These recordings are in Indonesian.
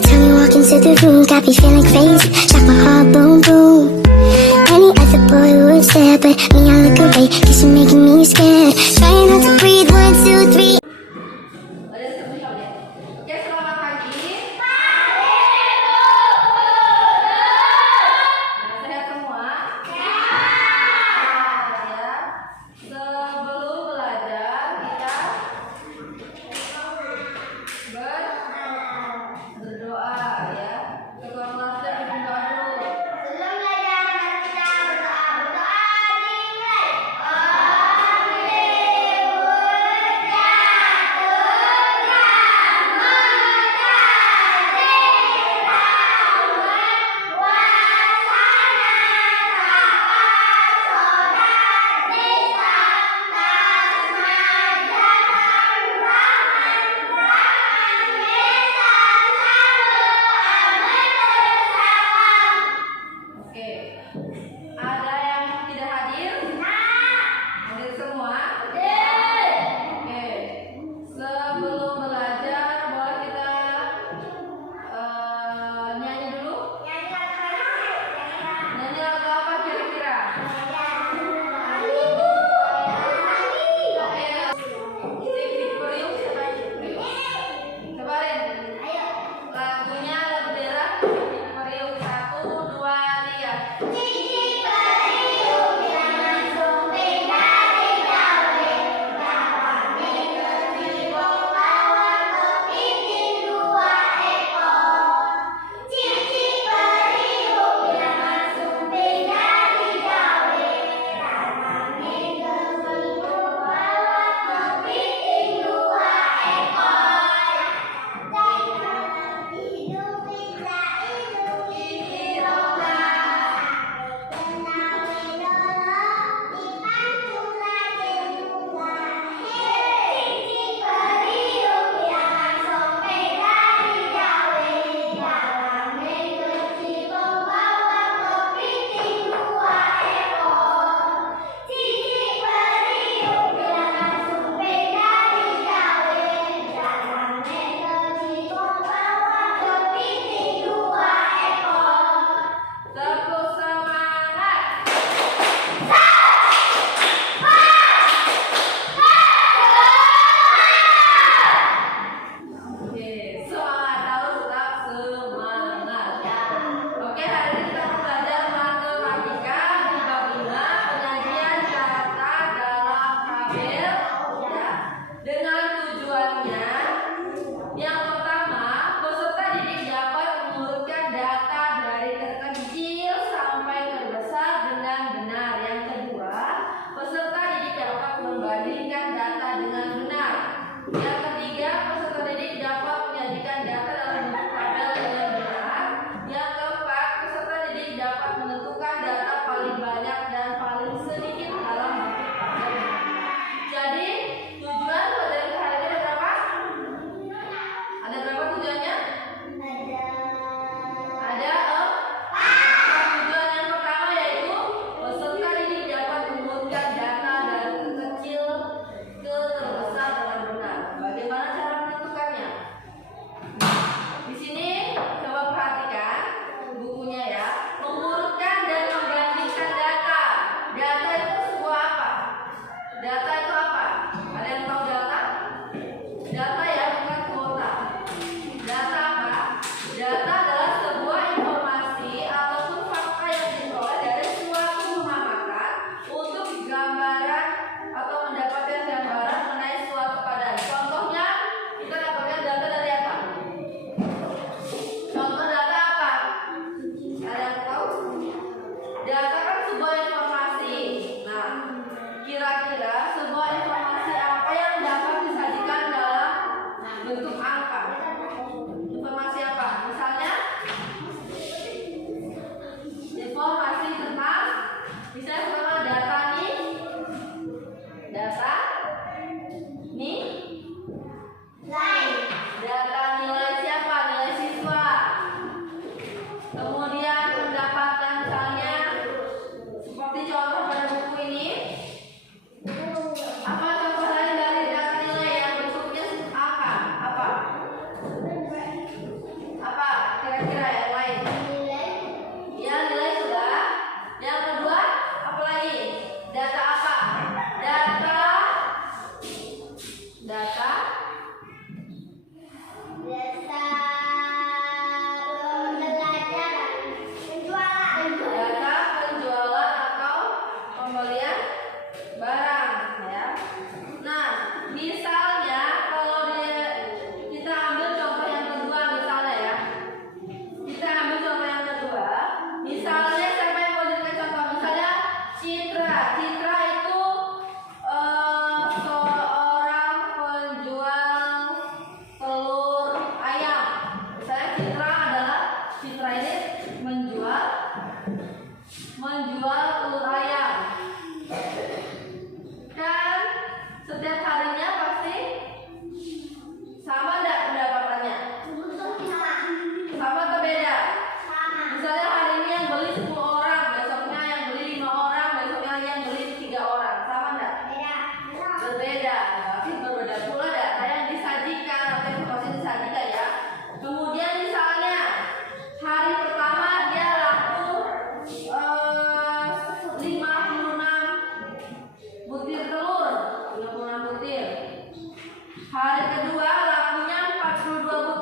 time you walk into the room, got me feeling crazy, shock my heart, boom, boom. Any other boy would stare, but me, I look away, cause you're making me scared. Trying not to breathe, 1, 2, 3. Oke, selamat pagi. Sehat semua? Ya. Sebelum belajar kita berdoa ya. Ketua kelas dan berdoa dulu. Sebelum belajar mari kita berdoa. Berdoa dimulai.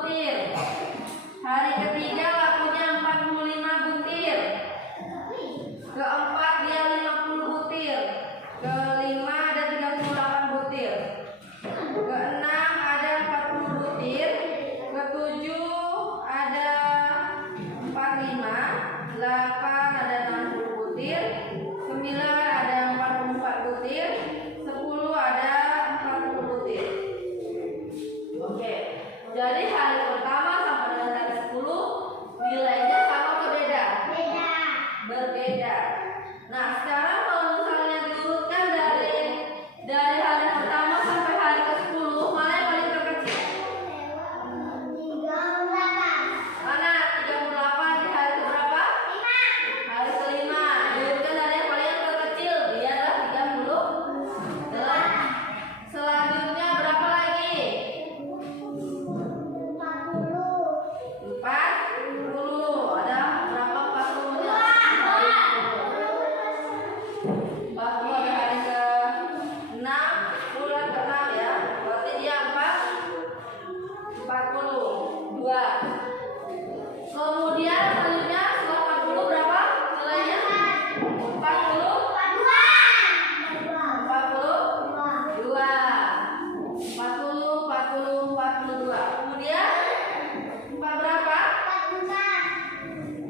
butir. Hari ketiga lakunya 45 butir. Keempat dia 50 butir. Kelima ada 38 butir. Keenam ada 40 butir. Ketujuh ada 45. 8 ada 60 butir. 9 ada 44 butir. 10 ada 40 butir. Oke. Jadi hari pertama sampai dengan hari 10 nilainya sama atau beda? Beda. Berbeda. Nah, sekarang kalau misalnya diurutkan dari hari pertama sampai hari ke-10, mana yang paling terkecil? 38. Mana? 38 di hari keberapa? 5. Hari kelima. Diurutkan dari yang paling terkecil, dia adalah 38. Selanjutnya berapa lagi? 40. 40. Ada berapa 40-nya? 40 ada hari ke-6, bulan ke-6 ya. Berarti dia 42. Kemudian selanjutnya setelah 40 berapa nilainya? 40. 42. Kemudian 4 berapa?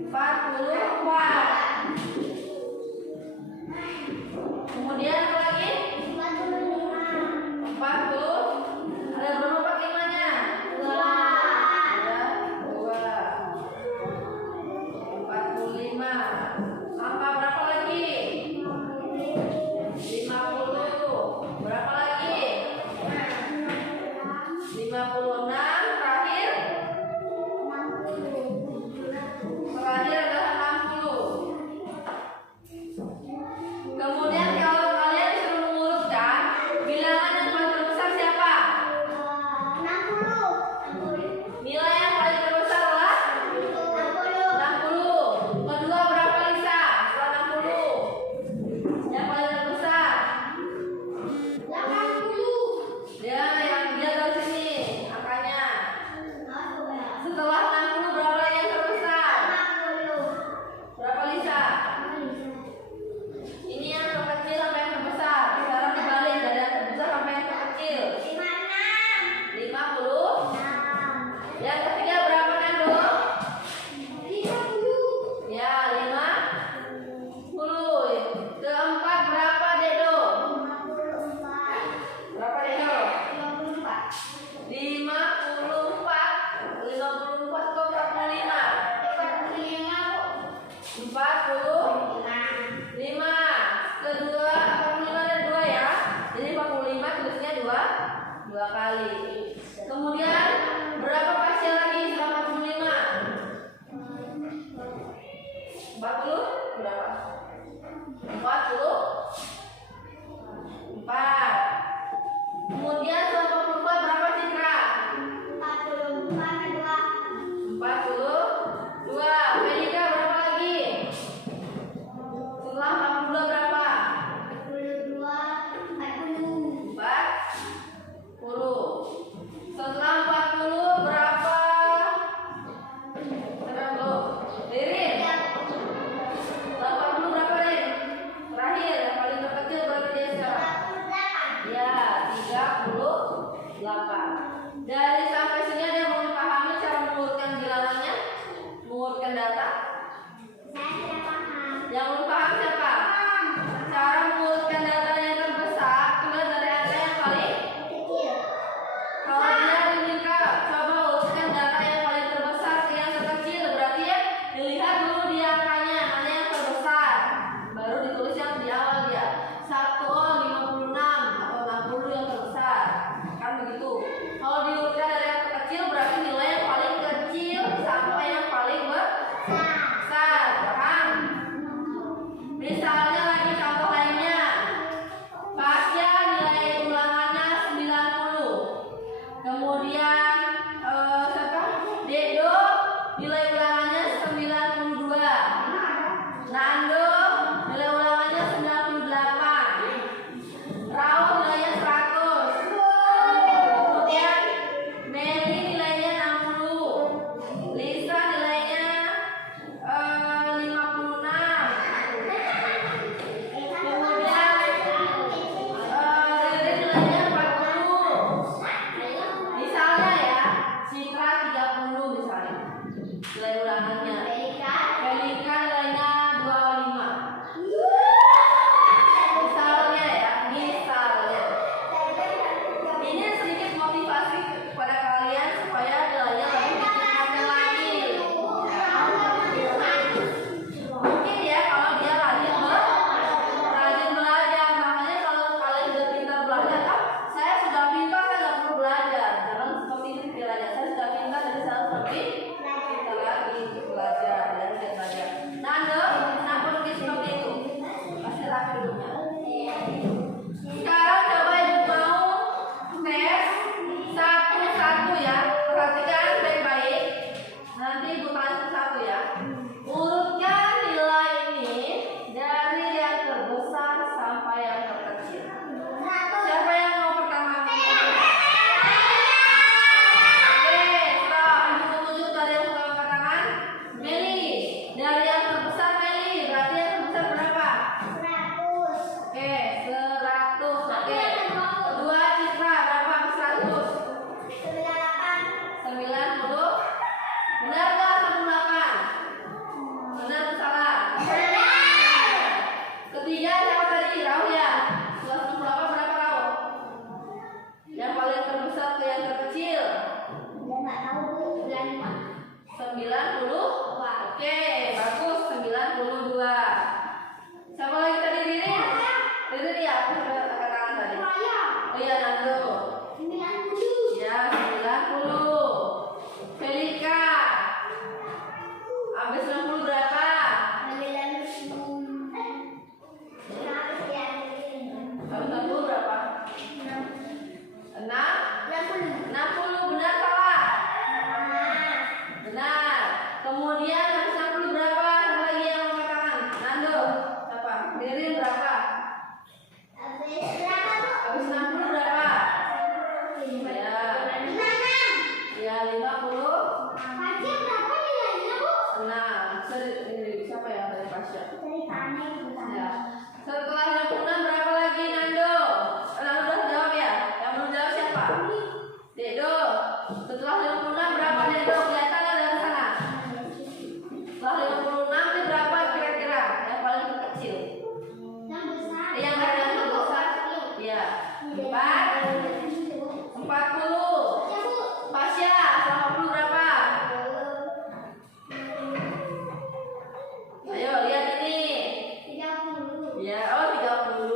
44. Kemudian apa lagi? 40. Ada berapa 45-nya? Ada 2. 45. Tambah berapa lagi? 50. Berapa lagi? 56. Terakhir adalah 60. Kemudian kalau kalian disuruh mengurutkan bilangan yang paling terbesar siapa? 60. Nilai yang paling terbesar adalah 60. Kedua berapa Lisa? Setelah 60 yang paling terbesar. 80. Ya, yang dia dari sini angkanya. Setelah 60 berapa lagi yang terbesar? Berapa Lisa? Ini yang terkecil sampai yang terbesar. Sekarang dibalik dari yang terbesar sampai yang terkecil. 50. Yang ketiga berapa Nando? Ya, 50. Keempat berapa Dedo? Berapa Dedo? 54. 54 ke 45. 45. Kedua 45 dan 2 ya. Jadi 45 tulisnya 2 kali. Kemudian berapa pasnya lagi setelah 45? 40 berapa? 44. Kemudian setelah 44 berapa Citra? 42. Felika berapa lagi? Setelah 42 berapa? 40. Setelah 40 berapa? Ririn. Habis 60 berapa? 90. Habis ya. Habis 60 berapa? 6? 60 benar salah? Benar. Kemudian habis 60 berapa? Siapa lagi yang angkat tangan? Nando. Siapa? Ririn berapa? Habis berapa, Bu? Habis 60 berapa? Ya. Ya 50. Pasien berapa nilainya, Bu? Nah, siapa ya dari Pasya? Dari tanah itu tadi. Ya. Setelah 56 berapa lagi Nando? Nando udah jawab ya? Yang belum jawab siapa? Dedo. Setelah 56 berapa Dedo? Kelihatan nggak dari sana? Setelah 56 ini berapa kira-kira? Yang paling terkecil? Yang besar. Yang terbesar? Iya. 40. Ya, Bu. Pasya, setelah 40 berapa? Ayo lihat ini. 30. Ya, oh 30.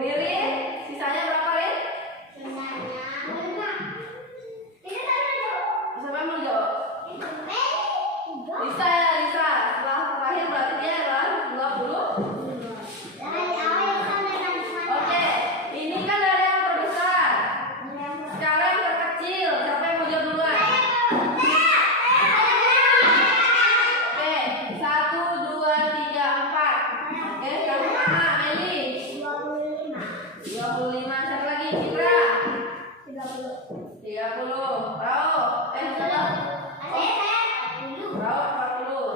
Ririn, sisanya berapa Rin? Sisanya berapa? Ini tadi, Bu. Siapa yang mau jawab? Lisa ya, Lisa. Setelah terakhir berarti dia adalah 20. Dari awal yang sampai nanti mana? Oke, ini kan dari yang terbesar. Sekarang yang terkecil. Siapa yang mau jawab duluan? Oke, 1, 2, 3, 4. Oke, kamu mana? Meli. 25. 25. Siapa lagi? Citra. 30. 30. Rao. Siapa? Rao 40. Tuh.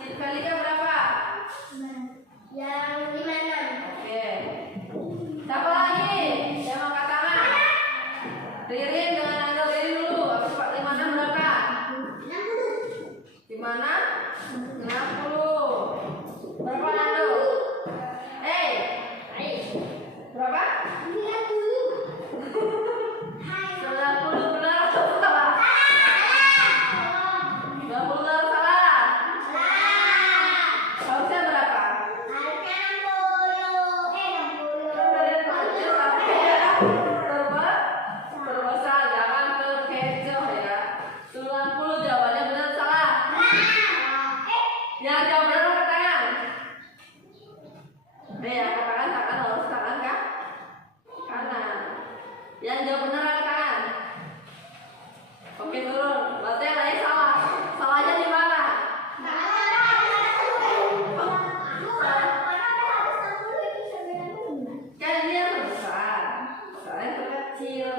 Citlika berapa? Yang 56. Oke. Siapa lagi? Yang angkat tangan? Ririn dengan Nando. Ririn dulu. Habis 56 berapa? 60. Di mana? 60. Berapa Nando? Berapa? 90. 90 benar atau salah? 90 benar salah. Harusnya berapa? Dari kecil sampai ya terbesar, jangan terkecoh ya. 90 jawabannya benar salah. Yang jawab benar angkat tangan. Ya, katakan tangan harus tangan kan? Kanan. Yang jawab benar angkat tangan. Oke turun. Berarti yang lain salah. Salahnya di mana? Kan ini yang terbesar. Sekarang yang terkecil.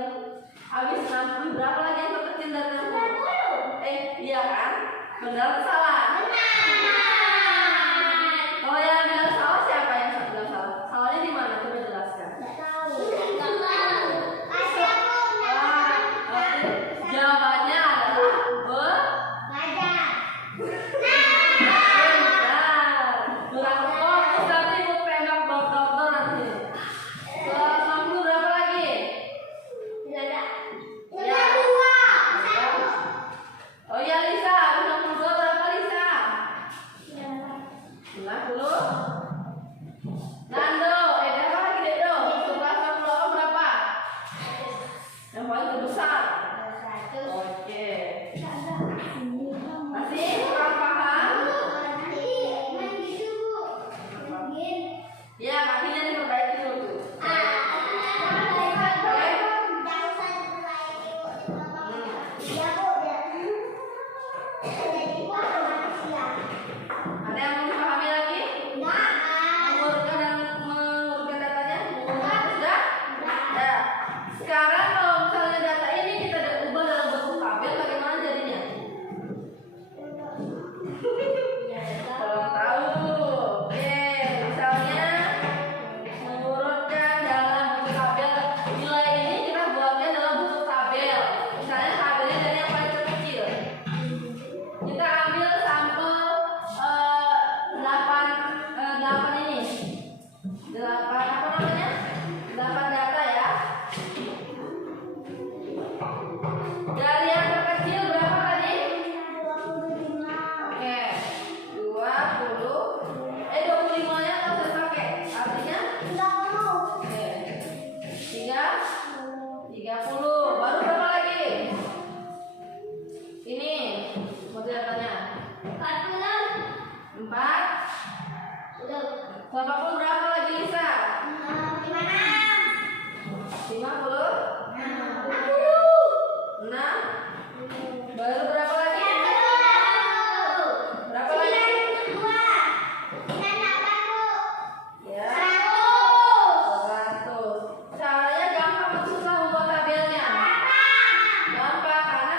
Habis 60 berapa lagi yang terkecil dari 60? Iya kan? Benar atau salah? Kalau yang bilang salah siapa yang bilang salah? Salahnya di mana? Coba jelaskan. Wah, berarti jawabannya adalah benar. Kurang fokus nanti mau tembak dokter nanti. Setelah 60 berapa lagi? Oh iya Lisa, habis 62 berapa 80 berapa lagi Lisa? 50? 6? Baru berapa lagi? Berapa lagi? Ya. 100. Caranya gampang atau susah membuat tabelnya? Gampang karena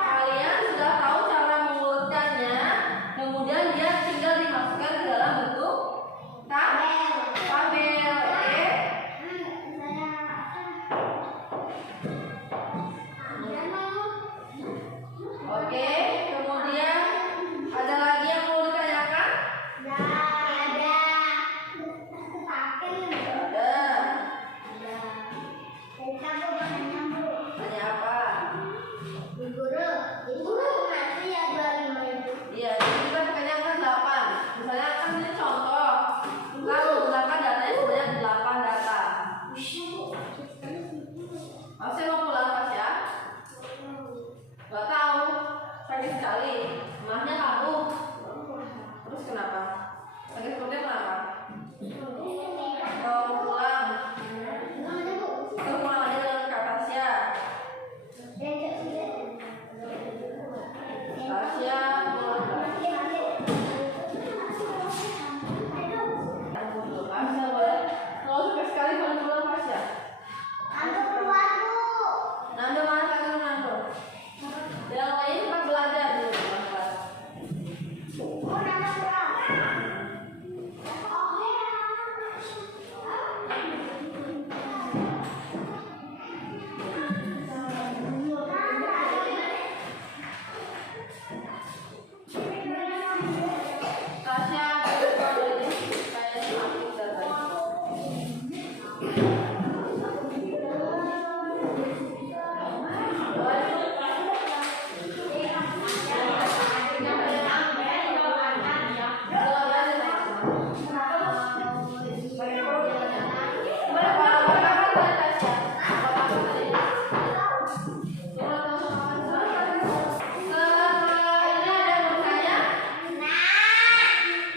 kalian sudah tahu cara mengurutkannya. Kemudian dia tinggal dimasukkan ke dalam bentuk tabel. Oke, kemudian ada lagi yang mau ditanyakan? Tanya apa? Iya, jadi kita pakainya kan 8. Misalnya kan ini contoh. Kita menggunakan datanya sebanyak 8 data. Masih mau pulang Pas ya? Gak tahu. Sakit sekali. Emangnya kamu? Terus kenapa? Sakit perutnya kenapa? Mau pulang? Kita pulang aja dengan Kak Tasya. Tasya pulang. Tasya boleh. Kalau sampai sekali boleh pulang Tasya. Nando mana kakak Nando? Yang lain cepat belajar dulu pelan-pelan. Tasya boleh kayak aku tadi.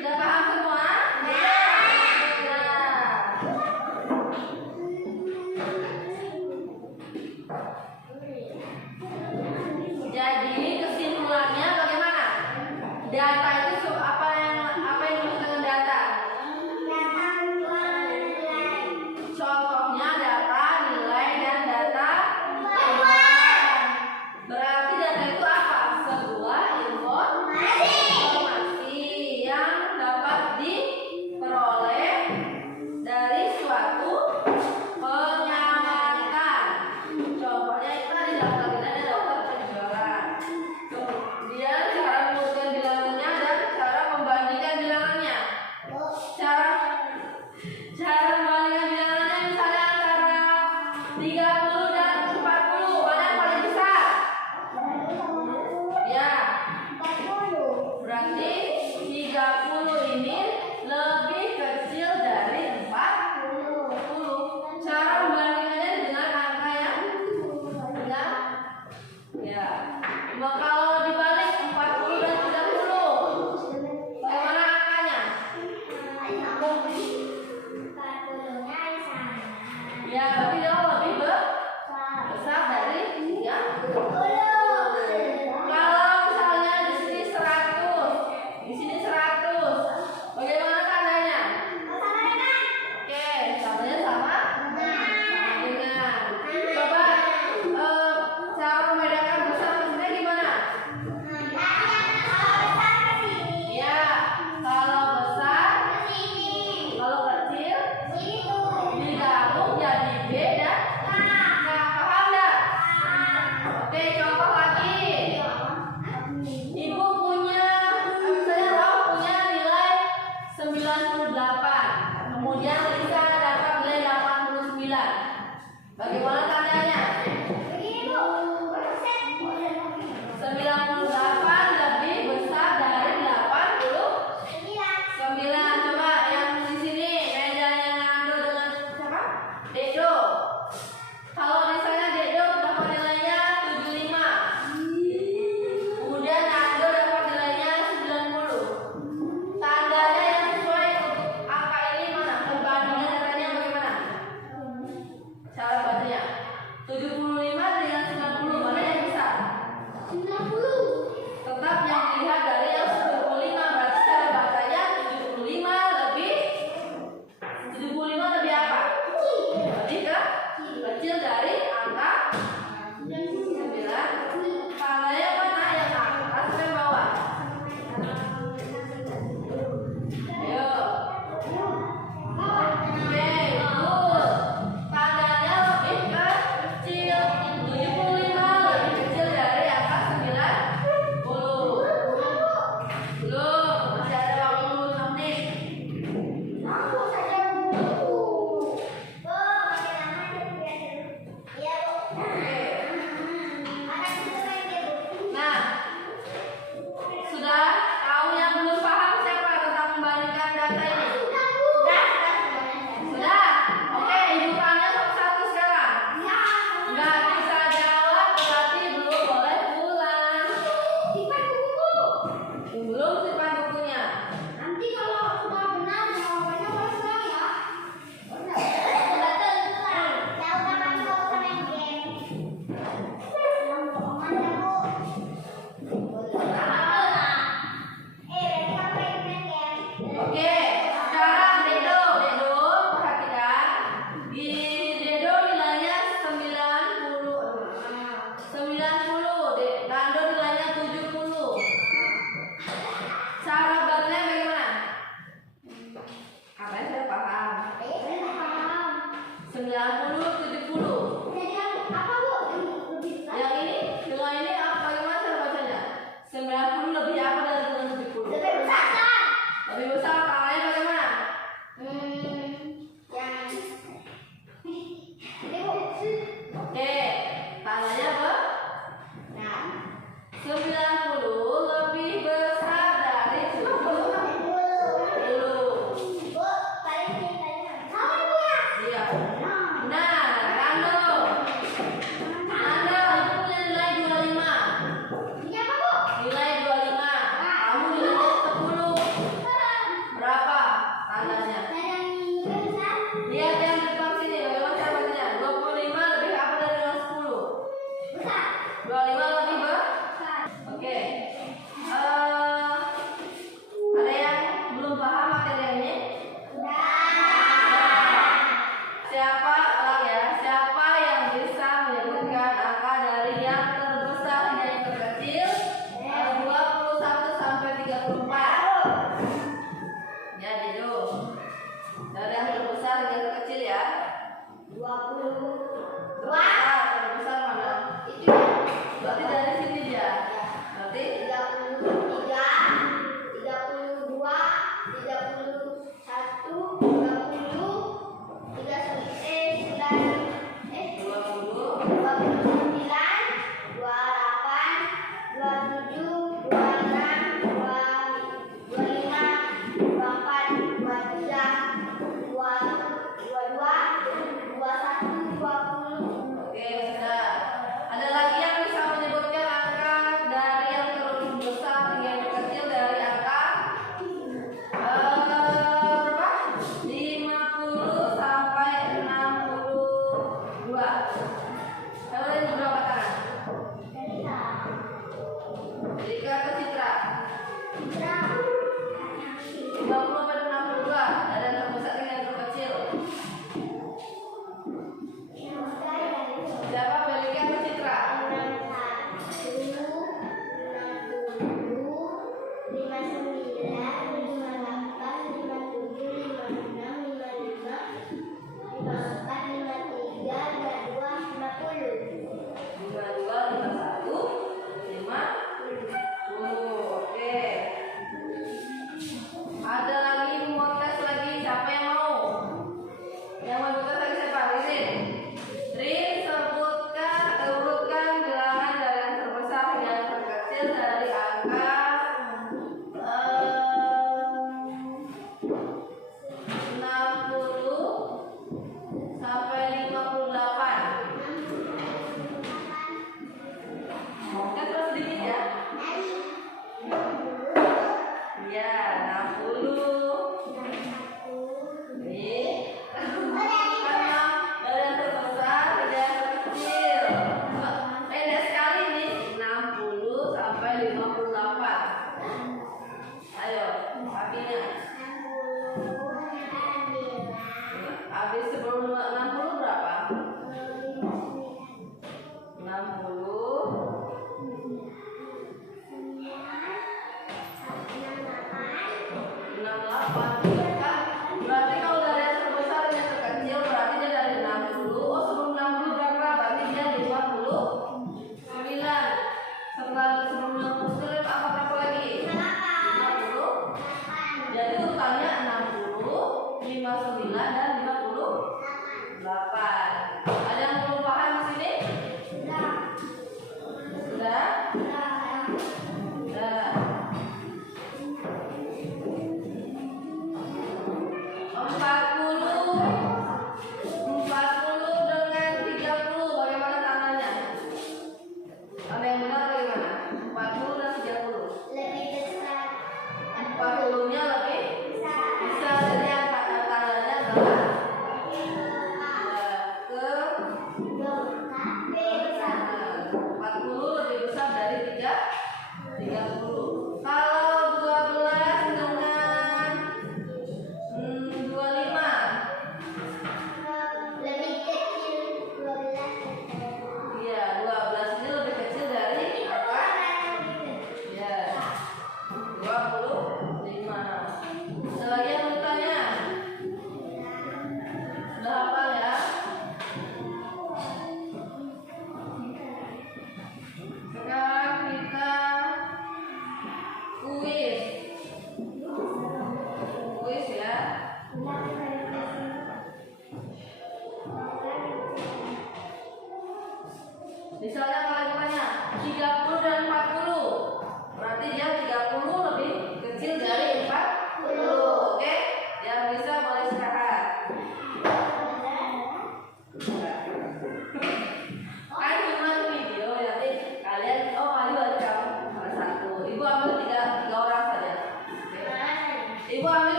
Sudah paham semua? Jadi kesimpulannya bagaimana? Data itu apa yang dimaksud dengan data? Contohnya data nilai dan data pengeluaran. Berarti data itu apa? Sebuah informasi yang dapat diperoleh dari suatu pengamatan. Contohnya itu tadi daftar minat dan daftar penjualan. Kemudian cara mengurutkan bilangannya dan cara membandingkan bilangannya. Cara membandingkan bilangannya misalnya antara 30 dan 40, mana yang paling besar? Ya, berarti 30 ini lebih kecil dari 40. Cara membandingkannya dengan angka yang benar. Ya, kalau dibalik 40 dan 30, bagaimana angkanya? Ya, tapi jauh lebih besar dari 30. Kalau misalnya di sini 100, di sini 100, bagaimana tandanya? Oke, tandanya sama dengan. Coba cara membedakan besar kecilnya gimana? Delika atau Citra? Citra. 50 sampai 62. Ada yang terbesar dengan yang terkecil. Siapa, Delika atau Citra? 52, 51, 50. Oke. Ada lagi mau tes lagi, siapa yang mau? Yang mau tes lagi siapa? Rin. Rin, urutkan bilangan dari yang terbesar hingga yang terkecil dari angka 60 sampai 58. Kan terus sedikit ya? Iya, 60. Nih. Karena dari yang terbesar hingga yang terkecil. Pendek sekali nih, 60 sampai 58. Ayo, kakinya. Habis sebelum 60 berapa? 60. 68. Kan berarti kalau dari yang terbesar dan yang terkecil berarti dia dari 60. Oh, sebelum 60 berapa? Berarti dia 59. Setelah sebelum 59 apa berapa lagi? 50. Jadi urutannya 60, 59 dan 58. Ada yang belum paham di sini? Sudah? Sudah.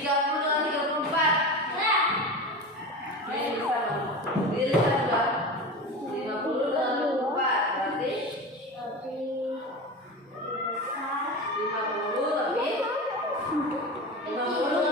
30 dengan 34. Ya. Ini bisa dong. Diri saja. 50 dengan 24 berarti Berarti besar. 50 lebih 50